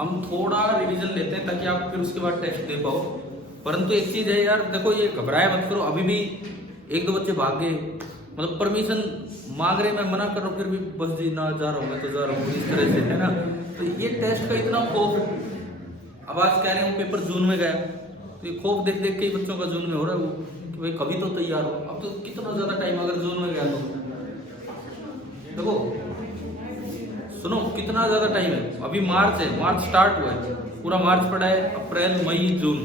हम थोड़ा रिवीजन लेते हैं ताकि आप फिर उसके बाद टेस्ट दे पाओ। परंतु एक चीज है यार, देखो ये घबराया मत करो। अभी भी एक दो बच्चे भाग गए, मतलब परमिशन मांग रहे, मैं मना कर रहा हूँ, फिर भी बस जी ना जा रहा हूँ, मैं तो जा रहा हूँ, इस तरह से है ना। तो ये टेस्ट का इतना खौफ। अब आज कह रहे हैं पेपर जून में गया, तो ये खौफ देख देख के ही बच्चों का जून में हो रहा है वो कि भाई कभी तो तैयार हो। अब तो कितना ज्यादा टाइम अगर जून में गया तो देखो, सुनो कितना ज्यादा टाइम है। अभी मार्च है, मार्च स्टार्ट हुआ है, पूरा मार्च पड़ा है, अप्रैल मई जून,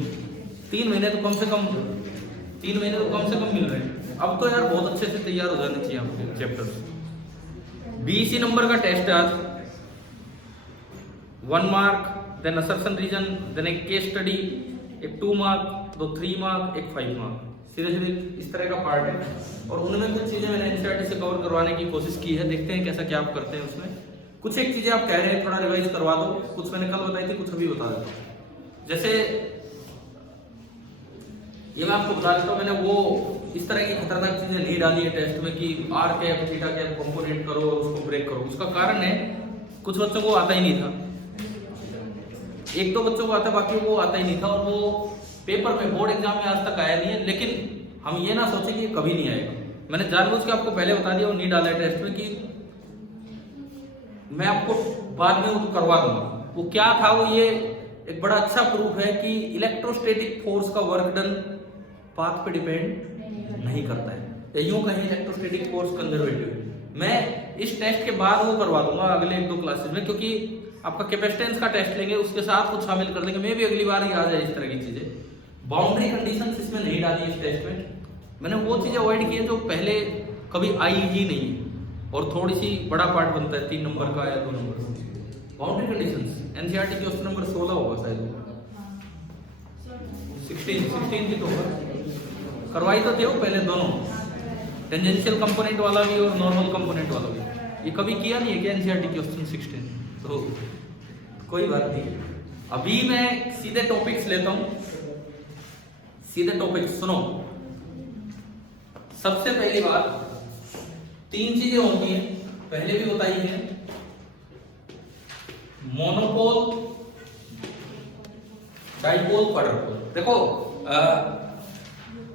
3 महीने तो कम से कम, 3 महीने तो कम से कम मिल रहे हैं। अब तो यार बहुत अच्छे से तैयार हो जाने चाहिए आपके चैप्टर। 20 नंबर का टेस्ट है आज, 1 mark, then assertion reason, then एक केस स्टडी, एक 2 मार्क, 2 3 मार्क, एक 5 मार्क, सीधे सीधे इस तरह का पार्ट है। और उनमें कुछ चीजें मैंने एनसीईआरटी से कवर करवाने की कोशिश की है, देखते हैं कैसा क्या आप करते हैं उसमें। कुछ एक चीजें आप कह रहे हैं थोड़ा रिवाइज करवा दो, कुछ मैंने कल बताई थी, कुछ अभी बता देता हूँ। जैसे ये मैं आपको बता देता हूँ, मैंने वो इस तरह की खतरनाक चीजें नहीं डाली है टेस्ट में कि R cap theta cap component करो और उसको ब्रेक करो। उसका कारण है कुछ बच्चों को आता ही नहीं था, 1-2 बच्चों को आता, बाकी वो आता ही नहीं था, और वो पेपर में बोर्ड एग्जाम में आज तक आया नहीं है। लेकिन हम ये ना सोचे कि ये कभी नहीं आएगा। मैंने जानबूझ के आपको पहले बता दिया और नहीं डाला है टेस्ट में कि मैं आपको बाद में वो करवा दूंगा। वो क्या था, वो ये एक बड़ा अच्छा प्रूफ है कि इलेक्ट्रोस्टैटिक फोर्स का वर्क डन पाथ पे डिपेंड नहीं करता है, या यूं कहें इलेक्ट्रोस्टैटिक फोर्स कंजर्वेटिव है। मैं इस टेस्ट के बाद वो करवा दूंगा अगले 1-2 क्लासेस में, क्योंकि आपका कैपेसिटेंस का टेस्ट लेंगे, उसके साथ कुछ शामिल कर देंगे। मे भी अगली बार ही आ जाए इस तरह की चीजें। बाउंड्री कंडीशंस इसमें नहीं डाली इस टेस्ट में, मैंने वो चीजें अवॉइड की है जो पहले कभी आई ही नहीं, और थोड़ी सी बड़ा पार्ट बनता है 3 नंबर का या 2 नंबर का। Boundary conditions NCERT question number 16 होगा शायद, 16 की तो करवाई तो थे पहले दोनों, टेंजेंशियल कंपोनेंट वाला भी और नॉर्मल कंपोनेंट वाला भी। ये कभी किया नहीं है क्या एनसीईआरटी क्वेश्चन 16? तो कोई बात नहीं। अभी मैं सीधे टॉपिक्स लेता हूं, सीधे टॉपिक्स सुनो। सबसे पहली बात, 3 चीजें होती हैं, पहले भी बताई है, मोनोपोल, डाइपोल, क्वाड्रपोल। देखो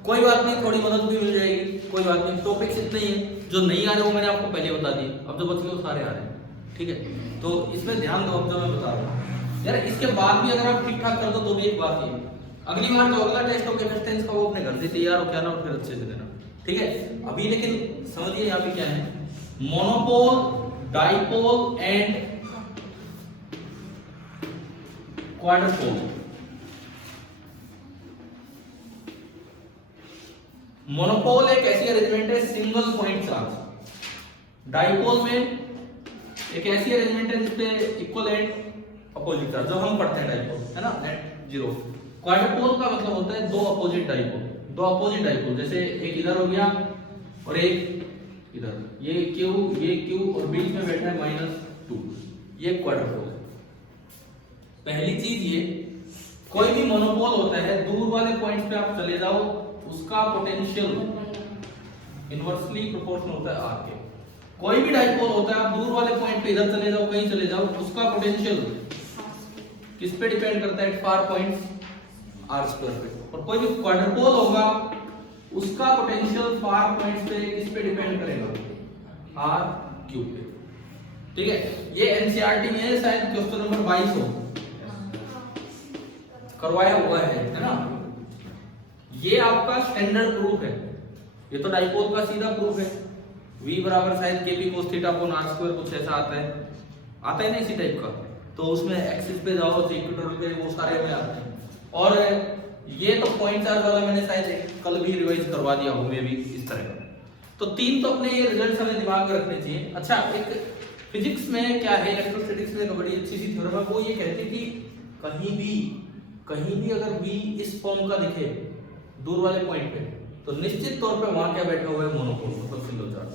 कोई बात नहीं, थोड़ी मदद भी मिल जाएगी, कोई बात नहीं। टॉपिक्स इतने ही हैं, जो नहीं आ रहे वो मैंने आपको पहले बता दिए, अब जो बच गए वो सारे आ रहे हैं, ठीक है। तो इसमें ध्यान दो, अब जो मैं बता रहा हूँ यार, इसके बाद भी अगर आप ठीक ठाक कर दो तो भी एक बात है, अगली बार जो अगला टेस्ट हो कैपेसिटेंस का वो अपने घर से तैयार हो क्या ना, और फिर अच्छे से देना, ठीक है। अभी लेकिन समझिए यहाँ पे क्या है, मोनोपोल, डाइपोल एंड क्वाड्रपोल। मोनोपोल एक ऐसी अरेंजमेंट है सिंगल पॉइंट चार्ज, डाइपोल में एक ऐसी अरेंजमेंट है जिसपे इक्वल एंड अपोजिट चार्ज, जो हम पढ़ते हैं डाइपोल, है ना, नेट जीरो। क्वाड्रपोल का मतलब होता है 2 अपोजिट डाइपोल, 2 अपोजिट डाइपोल, जैसे एक इधर हो गया और एक इधर, ये Q और बीच में बैठा है -2, ये क्वाड्रपोल है। पहली चीज ये, कोई भी मोनोपोल होता है, दूर वाले पॉइंट्स पे आप चले जाओ, उसका पोटेंशियल इनवर्सली प्रोपोर्शनल होता है आर के। कोई भी डाइपोल होता है, आप दूर वाले पॉइंट पे इधर चले जाओ, कहीं चले जाओ, उसका पोटेंशियल किस पे डिपेंड करता है? फार पॉइंट्स आर स्क्वायर पे। और कोई भी क्वाड्रपोल होगा, उसका पोटेंशियल फार पॉइंट्स पे किस पे डिपेंड करेगा? आर क्यूब पे, ठीक है। ये एनसीईआरटी में शायद क्वेश्चन नंबर 22 हो करवाया हुआ है ना। ये आपका स्टैंडर्ड प्रूफ है, ये तो डाइपोल का सीधा प्रूफ है। V बराबर शायद kp cos theta upon r square, कुछ ऐसा आता है ना इसी टाइप का। तो उसमें एक्सिस पे जाओ तो इक्वेटर पे वो सारे में आते हैं। और ये तो पॉइंट चार्ज वाला मैंने शायद कल भी रिवाइज करवा दिया हूं मैं भी इस तरह का। तो 3 तो अपने ये रिजल्ट हमें दिमाग में रखने चाहिए। अच्छा, एक फिजिक्स में क्या है, इलेक्ट्रोस्टैटिक्स में बड़ी अच्छी सी थ्योरम है, वो ये कहते हैं कि कहीं भी अगर V इस फॉर्म का दिखे दूर वाले पॉइंट पे, तो निश्चित तौर पे वहां क्या बैठा हुआ है? मोनोपोल, मतलब सिंगल चार्ज।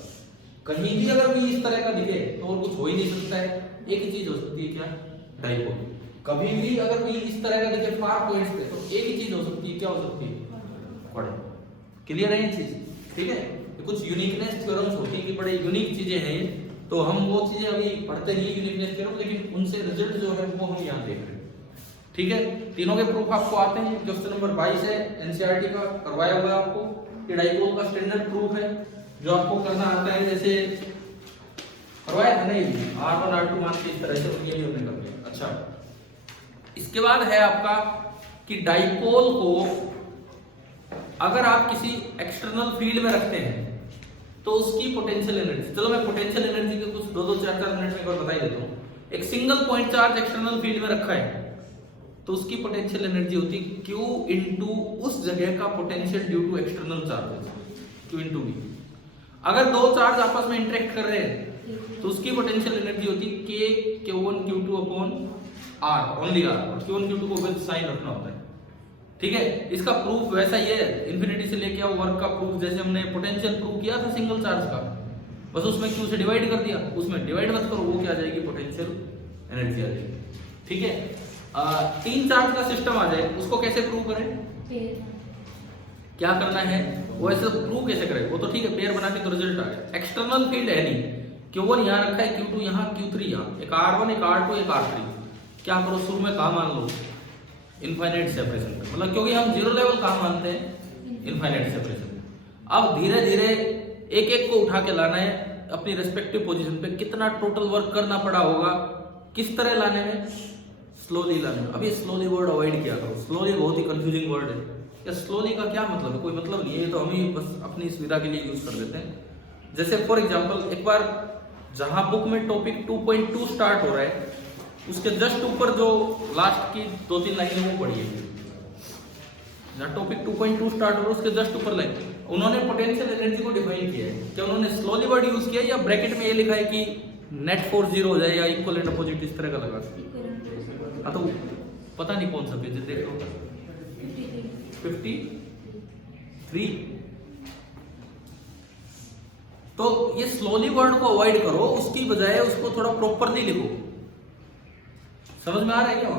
कहीं भी अगर V इस तरह का दिखे तो और कुछ हो ही नहीं सकता है, एक ही चीज हो सकती है, क्या? डाइपोल। कभी भी अगर V इस तरह का दिखे फार पॉइंट्स पे, तो एक ही चीज हो सकती है, क्या हो सकती है? क्वाड्रपोल। क्लियर है ये चीज, ठीक है। कुछ यूनिकनेस थ्योरम्स होती है कि बड़े यूनिक चीजें हैं, तो हम वो चीजें अभी पढ़ते ही यूनिकनेस थ्योरम, लेकिन उनसे रिजल्ट जो है वो हम यहाँ देख रहे हैं। ठीक है, तीनों के प्रूफ आपको आते हैं। क्वेश्चन नंबर 22 है, एनसीईआरटी का करवाया हुआ है आपको। ये डाइपोल का स्टैंडर्ड प्रूफ है जो आपको करना आता है, जैसे करवाया था नहीं, R1 R2 मान के इस तरह से, ये भी हमने कर दिया। अच्छा, इसके बाद है आपका कि डाइपोल को अगर आप किसी एक्सटर्नल फील्ड में रखते हैं तो उसकी पोटेंशियल एनर्जी, चलो मैं पोटेंशियल एनर्जी के कुछ 2-4 मिनट में एक बार बता ही देता हूं। एक single point charge external field में रखा है तो उसकी पोटेंशियल एनर्जी होती है Q इंटू उस जगह का potential due to external charge, Q into V। अगर दो चार्ज आपस में इंटरेक्ट कर रहे हैं तो उसकी पोटेंशियल एनर्जी होती है K Q1 Q2 upon R, only R, और Q1 Q2 को विद साइन रखना होता है। ठीक है, इसका प्रूफ वैसा ही है, इन्फिनिटी से लेके आओ वर्क का प्रूफ, जैसे हमने पोटेंशियल प्रूफ किया था सिंगल चार्ज का, बस उसमें Q से डिवाइड कर दिया, उसमें डिवाइड मत करो, वो क्या आ जाएगी, पोटेंशियल एनर्जी आ जाएगी। ठीक है, 3 चार्ज का सिस्टम आ जाए, उसको कैसे प्रूव करें, क्या करना है, वो ऐसे प्रूव कैसे करें, वो तो ठीक है, पेयर बना के तो रिजल्ट आ गया। एक्सटर्नल फील्ड है नहीं, Q1 यहाँ रखा है, Q2 यहाँ, Q3 यहाँ, एक R1 एक R2 एक R3, क्या करो शुरू में कहा मान लो, इनफाइनाइट सेपरेशन पे, मतलब क्योंकि हम जीरो लेवल कहाँ मानते हैं, इनफाइनाइट सेपरेशन। अब धीरे धीरे एक एक को उठा के लाना है अपनी रेस्पेक्टिव पोजीशन पे, कितना टोटल वर्क करना पड़ा होगा, किस तरह लाने में, स्लोली लाने में। अभी स्लोली वर्ड अवॉइड किया करो, स्लोली बहुत ही कंफ्यूजिंग वर्ड है। या स्लोली का क्या मतलब है, कोई मतलब नहीं है, तो हम ही बस अपनी सुविधा के लिए यूज कर देते हैं। जैसे फॉर एग्जांपल, एक बार जहां बुक में टॉपिक 2.2 स्टार्ट हो रहा है, उसके जस्ट ऊपर जो लास्ट की 2-3 लाइनें वो पढ़िए, जहां टॉपिक 2.2 स्टार्ट हो रहा है उसके जस्ट ऊपर लाइन, उन्होंने पोटेंशियल एनर्जी को डिफाइन किया है। क्या उन्होंने स्लोली वर्ड यूज किया है या ब्रैकेट में ये लिखा है कि नेट फोर्स 0 हो जाए या इक्वल एंड अपोजिट इस तरह का लगा? हाँ, तो पता नहीं कौन सा पेज देख लो, 53। तो ये स्लोली वर्ड को अवॉइड करो, उसकी बजाय उसको थोड़ा प्रॉपरली लिखो। समझ में आ रहा है क्या?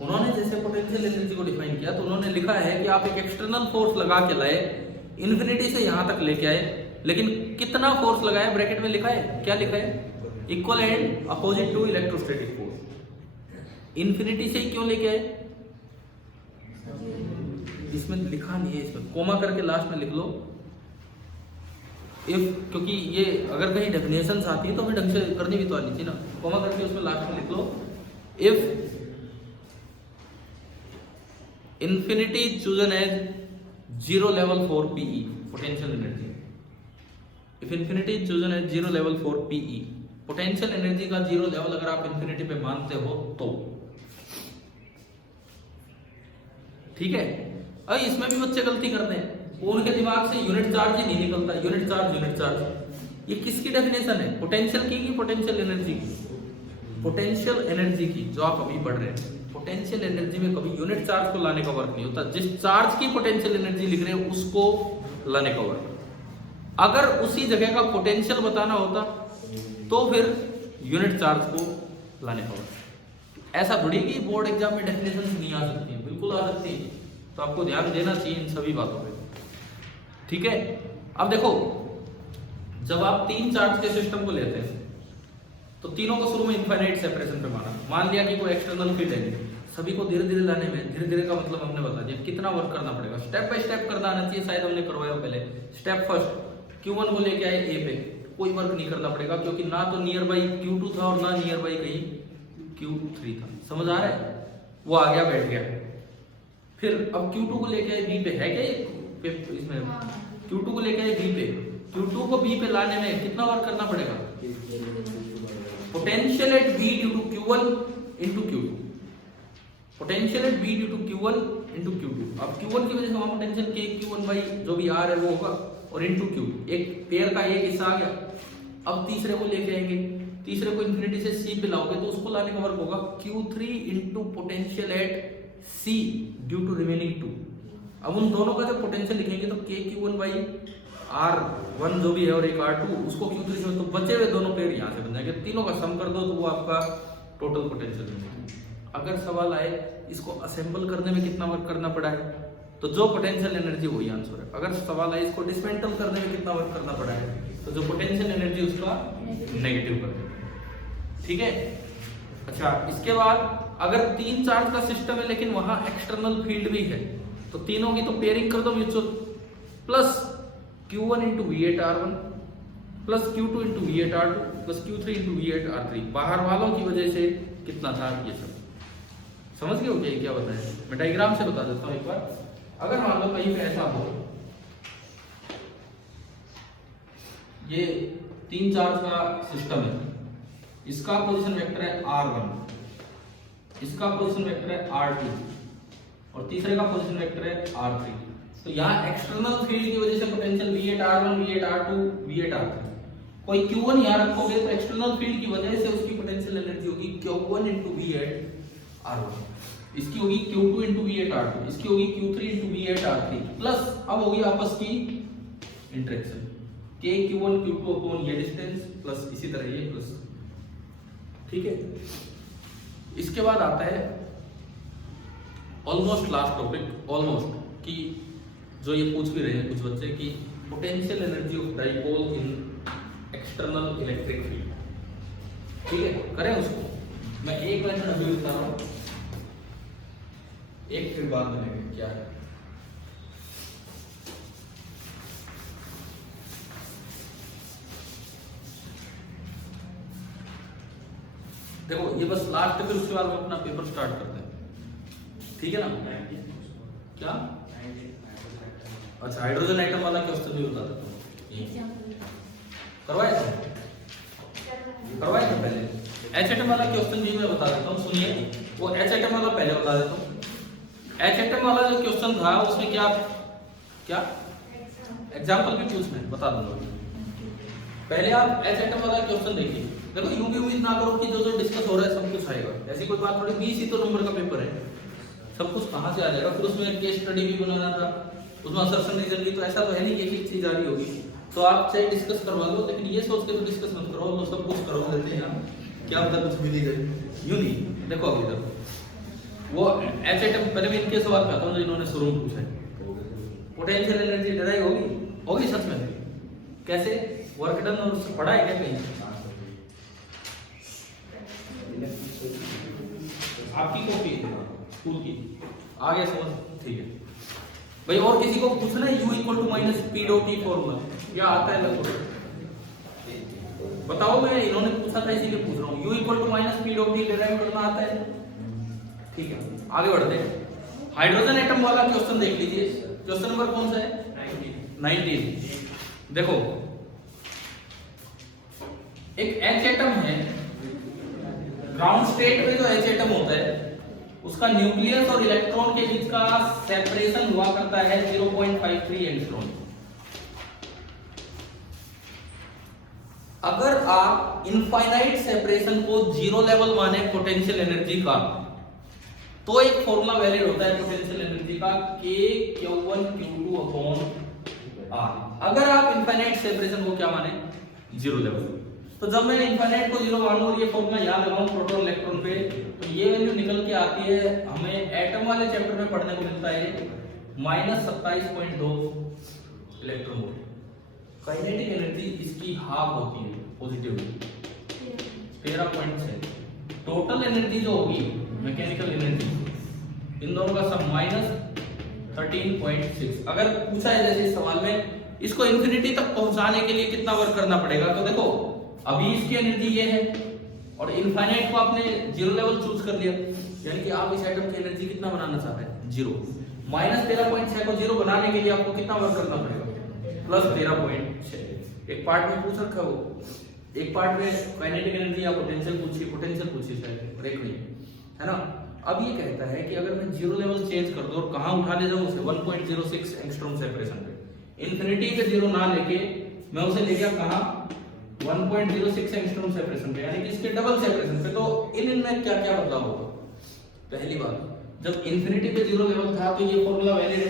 उन्होंने जैसे पोटेंशियल एनर्जी को डिफाइन किया तो उन्होंने लिखा है कि आप एक एक्सटर्नल फोर्स लगा के लाए, इन्फिनिटी से यहां तक लेके आए, लेकिन कितना फोर्स लगाया ब्रैकेट में लिखा है, क्या लिखा है, equal and opposite to electrostatic force. Infinity से ही क्यों लेके आए, इसमें लिखा नहीं है, इसमें कोमा करके लास्ट में लिख लो इफ, क्योंकि ये अगर कहीं डेफिनेशंस आती है तो हमें ढंग से करनी भी तो आनी चाहिए ना, कोमा करके उसमें लास्ट में लिख लो if infinity chosen as zero level for PE potential energy, if infinity chosen as zero level for PE potential energy का जीरो लेवल अगर आप infinity पे मानते हो तो ठीक है। अब इसमें भी बच्चे गलती करते हैं, उनके दिमाग से यूनिट चार्ज ही नहीं निकलता, यूनिट चार्ज, ये किसकी डेफिनेशन है, पोटेंशियल की पोटेंशियल एनर्जी की, पोटेंशियल एनर्जी की जो आप अभी पढ़ रहे हैं। पोटेंशियल एनर्जी में कभी यूनिट चार्ज को लाने का वर्क नहीं होता, जिस चार्ज की पोटेंशियल एनर्जी लिख रहे हैं उसको लाने का वर्क। अगर उसी जगह का पोटेंशियल बताना होता तो फिर यूनिट चार्ज को लाने का वर्क। ऐसा थोड़ी कि बोर्ड एग्जाम में डेफिनेशन नहीं आ सकती है, बिल्कुल आ सकती है, तो आपको ध्यान देना चाहिए इन सभी बातों पे। ठीक है, अब देखो जब आप 3 चार्ज के सिस्टम को लेते हैं तो तीनों को शुरू में इनफाइनाइट सेपरेशन पे माना, मान लिया कि कोई एक्सटर्नल फील्ड है, सभी को धीरे धीरे लाने में, धीरे धीरे का मतलब हमने बता दिया कितना वर्क करना पड़ेगा, स्टेप बाय स्टेप करना आना चाहिए, शायद हमने करवाया पहले। स्टेप फर्स्ट, Q1 को लेके आए A पे, कोई वर्क नहीं करना पड़ेगा क्योंकि ना तो नियर बाई Q2 था और ना नियर बाई कहीं Q3 था, समझ आ रहा है, वो आ गया बैठ गया। फिर अब Q2 को लेके आए B पे, है क्या इसमें, Q2 को लेके आए B पे, Q2 को B पे लाने में कितना वर्क करना पड़ेगा, potential at B due to Q1 into Q2, potential at B due to Q1 into Q2। अब Q1 की वजह से वहां पोटेंशियल K Q1 बाई जो भी R है वो होगा, और इंटू Q2, एक पेयर का एक हिस्सा आ गया। अब तीसरे को लेके आएंगे, तीसरे को इन्फिनिटी से C पे लाओगे तो उसको लाने का वर्क होगा Q3 into potential at C due to remaining 2। अब उन दोनों का जब पोटेंशियल लिखेंगे तो K Q1 बाई R1 जो भी है और एक R2, उसको Q3 से, तो बचे हुए दोनों पेयर यहाँ से बन जाएंगे, तीनों का सम कर दो तो वो आपका टोटल पोटेंशियल है। अगर सवाल आए इसको असेंबल करने में कितना वर्क करना पड़ा है, तो जो पोटेंशियल एनर्जी वही आंसर है। अगर सवाल आए इसको डिसमेंटल करने में कितना वर्क करना पड़ा है, तो जो पोटेंशियल एनर्जी उसका नेगेटिव कर दें, ठीक है। अच्छा, इसके बाद अगर 3 चार्ज का सिस्टम है लेकिन वहां एक्सटर्नल फील्ड भी है तो तीनों की तो पेयरिंग कर दो mutual, plus Q1 into V8R1 plus Q2 into V8R2 plus Q3 into V8R3। बाहर वालों की वजह से कितना था ये सब समझ गए हो क्या बताया? मैं डायग्राम से बता देता हूँ एक बार। अगर मान लो कहीं पे ऐसा हो, ये 3 चार्ज का सिस्टम है, इसका पोजीशन वेक्टर है R1, इसका पोजीशन वेक्टर है R2 और तीसरे का पोजीशन वेक्टर है R3। तो यहाँ एक्सटर्नल फील्ड की वजह से पोटेंशियल V8R1 V8R2 V8R3, कोई Q1 यहाँ रखोगे तो एक्सटर्नल फील्ड की वजह से उसकी पोटेंशियल एनर्जी होगी Q1 इंटू V8R1, इसकी होगी Q2 इंटू V8R2, इसकी होगी Q3 इंटू V8R3, प्लस अब होगी आपस की interaction K Q1 Q2 upon ये डिस्टेंस प्लस इसी तरह ये प्लस, ठीक है। इसके बाद आता है ऑलमोस्ट लास्ट टॉपिक, ऑलमोस्ट, कि जो ये पूछ भी रहे हैं कुछ बच्चे कि potential energy of dipole in external electric field, ठीक है। करें उसको, मैं एक लाइन में अभी बता रहा हूँ, एक फिर बाद में क्या है। देखो ये बस लास्ट, फिर उसके बाद हम अपना पेपर स्टार्ट करते हैं, ठीक है ना? क्या? अच्छा, हाइड्रोजन आइटम वाला क्वेश्चन भी बता देता हूँ, करवाए था पहले। एच एटम वाला क्वेश्चन भी मैं बता देता हूँ, सुनिए। वो एच एटम वाला पहले बता देता हूँ। एच एटम वाला जो क्वेश्चन था उसमें क्या क्या एग्जाम्पल भी पूछना है, बता दूंगा। पहले आप एच एटम वाला क्वेश्चन देखिए। देखो यूं भी उम्मीद ना करो कि जो डिस्कस हो रहा है सब कुछ आएगा, ऐसी कोई बात थोड़ी। 20 ही तो नंबर का पेपर है, सब कुछ कहाँ से आ जाएगा? फिर उसमें केस स्टडी भी बनाना था, उसमें असर्शन रीजन भी, तो ऐसा तो है नहीं कि एक चीज आ रही होगी। तो आप चाहे डिस्कस करवा लो, लेकिन ये सोच के तो डिस्कस मत करो तो सब कुछ करवा लेते हैं आप, क्या पता कुछ मिल ही जाए। यूं नहीं, देखो अभी तक वो एच एटम, पहले मैं इनके सवाल कहता हूँ जो इन्होंने शुरू में पूछा है। पोटेंशियल एनर्जी डिराइव होगी सच में? कैसे? वर्क डन और पढ़ा है क्या कहीं? आपकी कॉपी है स्कूल की, आ गया समझ, ठीक है भाई। और किसी को पूछना है U equal to minus P dot T formula क्या आता है? बताओ, मैं इन्होंने पूछा था इसीलिए पूछ रहा हूँ। U equal to minus P dot T derive करना आता है? ठीक है, आगे बढ़ते हैं। हाइड्रोजन एटम वाला क्वेश्चन देख लीजिए। क्वेश्चन नंबर कौन सा है? 19। देखो एक एच एटम है, ग्राउंड स्टेट में जो एच एटम होता है उसका न्यूक्लियस और इलेक्ट्रॉन के बीच का सेपरेशन हुआ करता है 0.53 एंगस्ट्रॉम। अगर आप इनफाइनाइट सेपरेशन को जीरो लेवल माने पोटेंशियल एनर्जी का, तो एक फॉर्मूला वैलिड होता है पोटेंशियल एनर्जी का K Q1 Q2 upon R। अगर आप इनफाइनाइट सेपरेशन को क्या माने? Zero level. तो जब मैं इनफाइनाइट को जीरो मानूं और ये फॉर्मूला याद लगाऊं प्रोटॉन इलेक्ट्रॉन पे, तो ये वैल्यू निकल के आती है हमें एटम वाले चैप्टर में पढ़ने को मिलता है -27.2 इलेक्ट्रॉन वोल्ट। काइनेटिक एनर्जी इसकी हाफ होती है पॉजिटिव 13.6। टोटल एनर्जी जो होगी मैकेनिकल एनर्जी, इन दोनों का सम -13.6। अगर पूछा है जैसे इस सवाल में, इसको इंफिनिटी तक पहुंचाने के लिए कितना वर्क करना पड़ेगा, तो देखो अभी इसकी एनर्जी ये है और इनफाइनाइट को आपने जीरो लेवल चूज कर लिया, यानी कि आप इस एटम की एनर्जी कितना बनाना चाहते हैं? जीरो। -13.6 को जीरो बनाने के लिए आपको कितना वर्क करना पड़ेगा? +13.6। एक पार्ट में पूछ रखा वो, एक पार्ट में काइनेटिक एनर्जी या पोटेंशियल पूछी शायद, ब्रेक नहीं है ना। अब ये कहता है कि अगर मैं जीरो लेवल चेंज कर दूं और कहां उठा ले जाऊं उसे 1.06 एंगस्ट्रॉम सेपरेशन पे, इनफिनिटी पे जीरो ना लेके मैं उसे ले गया कहां? 1.06 एंगस्ट्रॉम सेपरेशन पे, यानी कि इसके डबल सेपरेशन पे। तो इनमें क्या क्या बदलाव होगा? पहली बात, जब इनफिनिटी पे जीरो लेवल था तो ये फॉर्मूला वैलिड है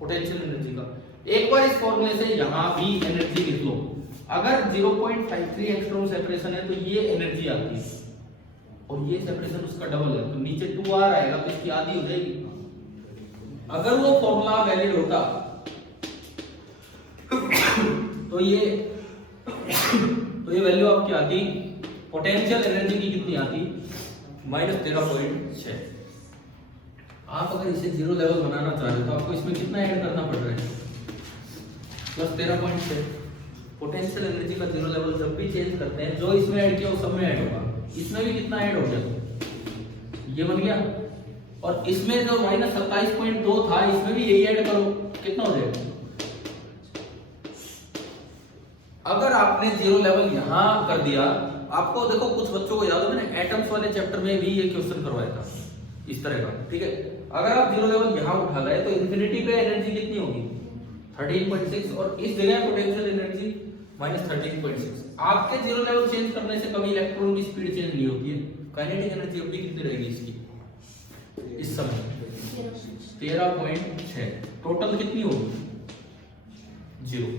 पोटेंशियल एनर्जी का। एक बार इस फॉर्मूले से यहां भी एनर्जी लिख लो। अगर 0.53 एंगस्ट्रॉम सेपरेशन है तो ये एनर्जी आती है और ये सेपरेशन उसका डबल है, तो नीचे 2r आएगा तो इसकी आधी हो जाएगी। अगर वो फॉर्मूला वैलिड होता तो तो ये वैल्यू आपकी आती, पोटेंशियल एनर्जी की कितनी आती, -13.6। आप अगर इसे जीरो लेवल बनाना चाह रहे हो तो आपको इसमें कितना ऐड करना पड़ रहा है, +13.6। पोटेंशियल एनर्जी का जीरो लेवल जब भी चेंज करते हैं, जो इसमें ऐड किया वो सब में ऐड होगा। इसमें भी कितना ऐड हो गया, ये बन गया, और इसमें जो -27.2 था इसमें भी यही ऐड करो, कितना हो जाएगा। अगर आपने जीरो लेवल यहां कर दिया, आपको देखो कुछ बच्चों को याद हो, मैंने एटम्स वाले चैप्टर में भी ये क्वेश्चन करवाया था इस तरह का, ठीक है। अगर आप जीरो लेवल यहां उठा लाए तो इंफिनिटी पे एनर्जी कितनी होगी, 13.6, और इस जगह पोटेंशियल एनर्जी -13.6। आपके जीरो लेवल चेंज करने से कभी इलेक्ट्रॉन की स्पीड चेंज नहीं होती है, काइनेटिक एनर्जी अभी कितनी रहेगी इसकी, इस समय 13.6, टोटल कितनी होगी, 0।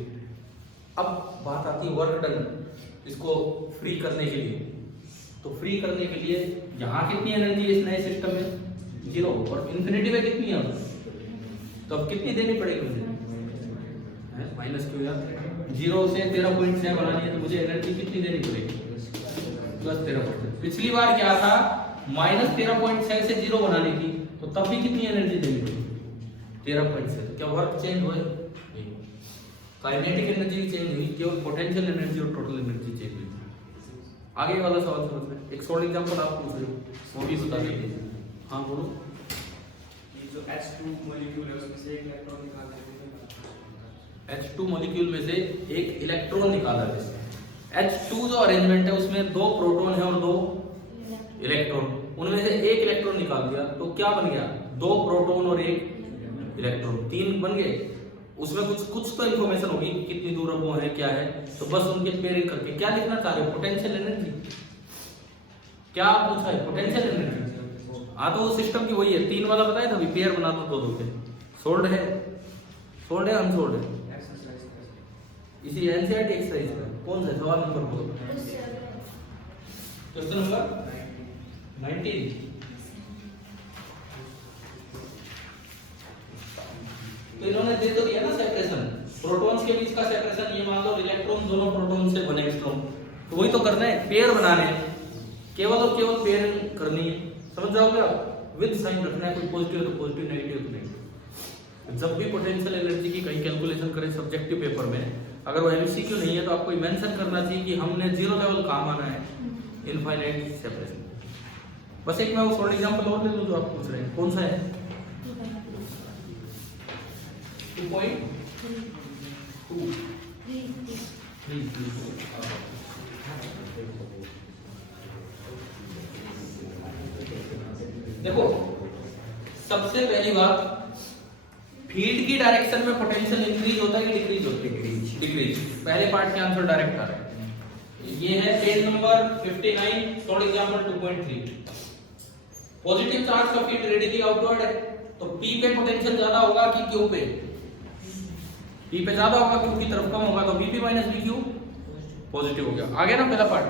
अब बात आती है वर्क डन, इसको फ्री करने के लिए। तो फ्री करने के लिए यहाँ कितनी एनर्जी है इस नए सिस्टम में, 0, और इंफिनिटी में कितनी है, तो अब कितनी देनी पड़ेगी मुझे, माइनस क्यों यार, 0 से 13.6 बनानी है तो मुझे एनर्जी कितनी देनी पड़ेगी, +13.6। पिछली बार क्या था, -13.6 से 0 बनानी थी, तो तब भी कितनी एनर्जी देनी पड़ेगी, 13.6। तो क्या वर्क चेंज हुए, काइनेटिक एनर्जी चेंज हुई, केवल पोटेंशियल एनर्जी और टोटल एनर्जी चेंज हुई। आगे वाला सवाल समझ में, एक सॉल्व एग्जांपल आप पूछ रहे हो, वो भी बता दीजिए। हाँ बोलो। ये जो H2 मॉलिक्यूल है उसमें से एक इलेक्ट्रॉन निकालना है, H2 मॉलिक्यूल में से एक इलेक्ट्रॉन निकाला है। H2 जो अरेंजमेंट है उसमें 2 प्रोटॉन है और 2 इलेक्ट्रॉन, उनमें से एक इलेक्ट्रॉन निकाल दिया तो क्या बन गया, 2 प्रोटॉन और 1 इलेक्ट्रॉन, 3 बन गए। उसमें कुछ तो इन्फॉर्मेशन होगी कि कितनी दूर वो है, क्या है, तो बस उनके पेयरिंग करके क्या लिखना चाह रहे हो, पोटेंशियल एनर्जी। क्या पूछा है, पोटेंशियल एनर्जी। हाँ तो वो सिस्टम की वही है, 3 वाला बताया था अभी, पेयर बना दो 2 के। सोल्ड है, सोल्ड है, अनसोल्ड है, इसी एनसीईआरटी एक्सरसाइज का कौन सा सवाल नंबर बोलो, क्वेश्चन नंबर 19। तो इन्होंने दे तो दिया ना सेपरेशन, प्रोटॉन्स के बीच का सेपरेशन, ये मान लो इलेक्ट्रॉन दोनों प्रोटॉन से बने स्ट्रॉन्ग, तो वही तो करना है, पेयर बनाने हैं, केवल और केवल पेयरिंग करनी है, समझ जाओगे आप, विद साइन रखना है, कोई पॉजिटिव है तो पॉजिटिव, नेगेटिव तो नेगेटिव। जब भी पोटेंशियल एनर्जी की कहीं कैलकुलेशन करें सब्जेक्टिव पेपर में, अगर वो एमसीक्यू नहीं है तो आपको मेंशन करना चाहिए कि हमने जीरो लेवल कहाँ माना है, इनफाइनाइट सेपरेशन। बस एक मैं वो सॉल्व एग्जांपल और ले लूं जो आप पूछ रहे हैं, कौन सा है, 2.2। देखो सबसे पहली बात, फीड की डायरेक्शन में पोटेंशियल इंक्रीज होता है कि डिक्रीज होता है, डिक्रीज। पहले पार्ट के आंसर डायरेक्ट आ रहे हैं। ये है page number 59, solve example 2.3। Positive charge का फीड रेडियली आउटवर्ड है, तो P पे पोटेंशियल ज्यादा होगा कि Q पे, P पे ज्यादा होगा, Q की तरफ कम होगा, तो VP - VQ पॉजिटिव हो गया। आगे ना पहला पार्ट।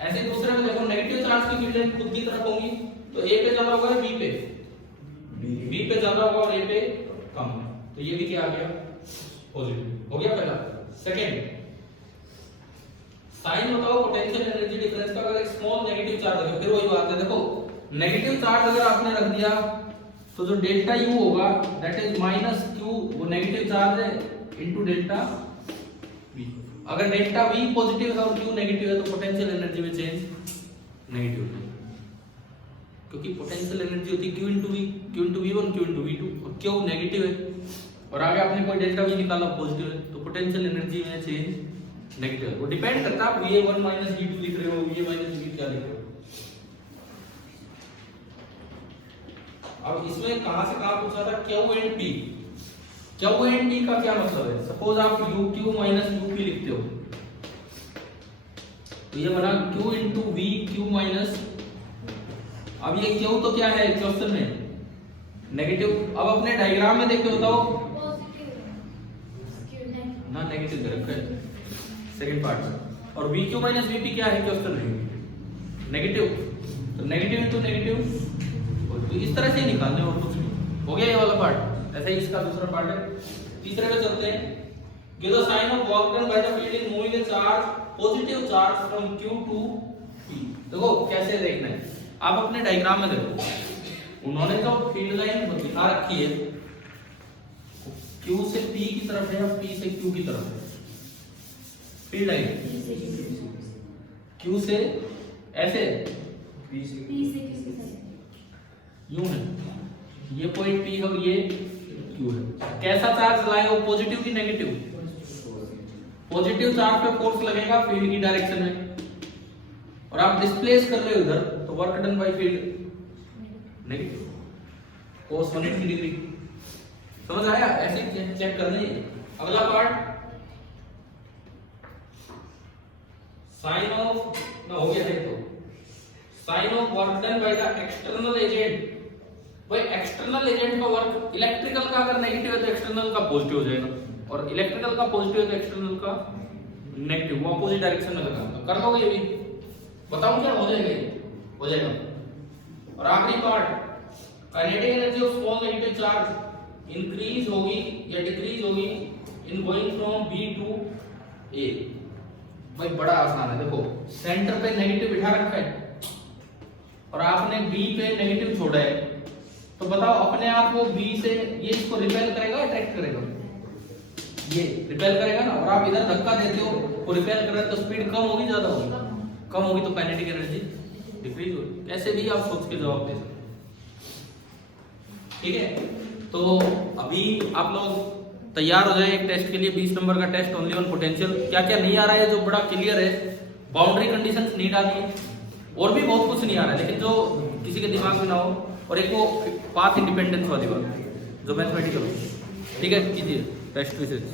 ऐसे दूसरे में देखो नेगेटिव चार्ज की फील्ड खुद की तरफ होगी, तो A पे ज्यादा होगा B पे, B पे ज्यादा होगा और A पे कम, तो ये भी क्या आ गया, पॉजिटिव हो गया पहला। सेकंड, साइन बताओ पोटेंशियल एनर्जी डिफरेंस का, अगर एक स्मॉल नेगेटिव चार्ज है, फिर वही बात है, देखो नेगेटिव चार्ज अगर आपने रख दिया तो जो डेल्टा U होगा दैट इज -Q, वो नेगेटिव चार्ज है, इनटू डेल्टा V। अगर डेल्टा V पॉजिटिव है और Q नेगेटिव है तो पोटेंशियल एनर्जी में चेंज नेगेटिव है, क्योंकि पोटेंशियल एनर्जी होती है Q into V, Q into V1, Q into V2, और Q नेगेटिव है, और आगे आपने कोई डेल्टा V निकाला पॉजिटिव है, तो पोटेंशियल एनर्जी में चेंज नेगेटिव है। वो डिपेंड करता है आप VA1 - V2 लिख रहे हो, VA - V क्या लिख रहे हो। अब इसमें कहां से कहां पूछा था, Q and P। Q and P का क्या मतलब है, सपोज आप UQ - UP लिखते हो, तो ये बना Q into V, Q minus, अब ये Q तो क्या है क्वेश्चन में, नेगेटिव। अब अपने डायग्राम में देख के बताओ ना, नेगेटिव दे रखा है सेकंड पार्ट, और VQ - VP क्या है क्वेश्चन में, नेगेटिव, तो नेगेटिव इंटू नेगेटिव, तो इस तरह से निकालने और कुछ नहीं। हो गया ये वाला पार्ट। ऐसा ही इसका दूसरा पार्ट है। तीसरे पे चलते हैं, give the sign of work done by the field in moving the charge positive charge from Q to P। देखो कैसे देखना है, आप अपने डायग्राम में देखो, उन्होंने जो फील्ड लाइन दिखा रखी है Q से P की तरफ है और P से Q की तरफ है। फील्ड लाइन Q से ऐसे यूं है, ये पॉइंट P है और ये Q है। कैसा चार्ज लाएगा, पॉजिटिव की नेगेटिव? पॉजिटिव चार्ज पे फोर्स लगेगा फील्ड की डायरेक्शन में, और आप डिस्प्लेस कर रहे हो इधर, तो work done by field negative cos 180 degree. समझ आया? ऐसे चेक करने। अगला पार्ट साइन ऑफ ना हो गया है, तो sign of work done by the external agent. भाई एक्सटर्नल एजेंट का वर्क, इलेक्ट्रिकल का अगर नेगेटिव है तो एक्सटर्नल का पॉजिटिव हो जाएगा, और इलेक्ट्रिकल का पॉजिटिव है तो एक्सटर्नल का नेगेटिव, वो अपोजिट डायरेक्शन में लगाऊंगा। कर दोगे ये भी? बताऊं क्या हो जाएगा? ये हो जाएगा। और आखिरी part, kinetic energy of small negative charge increase होगी या डिक्रीज होगी in going from B to A। भाई बड़ा आसान है, देखो सेंटर पे नेगेटिव बिठा रखा है और आपने B पे नेगेटिव छोड़ा है, तो बताओ अपने आप वो B से ये इसको रिपेल करेगा, अट्रैक्ट करेगा? ये रिपेल करेगा ना। और आप इधर धक्का देते हो, वो रिपेल कर रहा है, तो स्पीड कम होगी ज्यादा होगी? कम होगी, तो काइनेटिक एनर्जी डिक्रीज होगी। कैसे भी आप सोच के जवाब दे सकते। ठीक है, तो अभी आप लोग तैयार हो जाए एक टेस्ट के लिए, 20 नंबर का टेस्ट, ओनली ऑन पोटेंशियल। क्या क्या नहीं आ रहा है जो बड़ा क्लियर है, बाउंड्री कंडीशंस नहीं डाली, और भी बहुत कुछ नहीं आ रहा है, लेकिन जो किसी के दिमाग में ना हो, और एक वो पाथ इंडिपेंडेंस वाली बात जो मैथमेटिकल। ठीक है, कीजिए टेस्ट विशेष।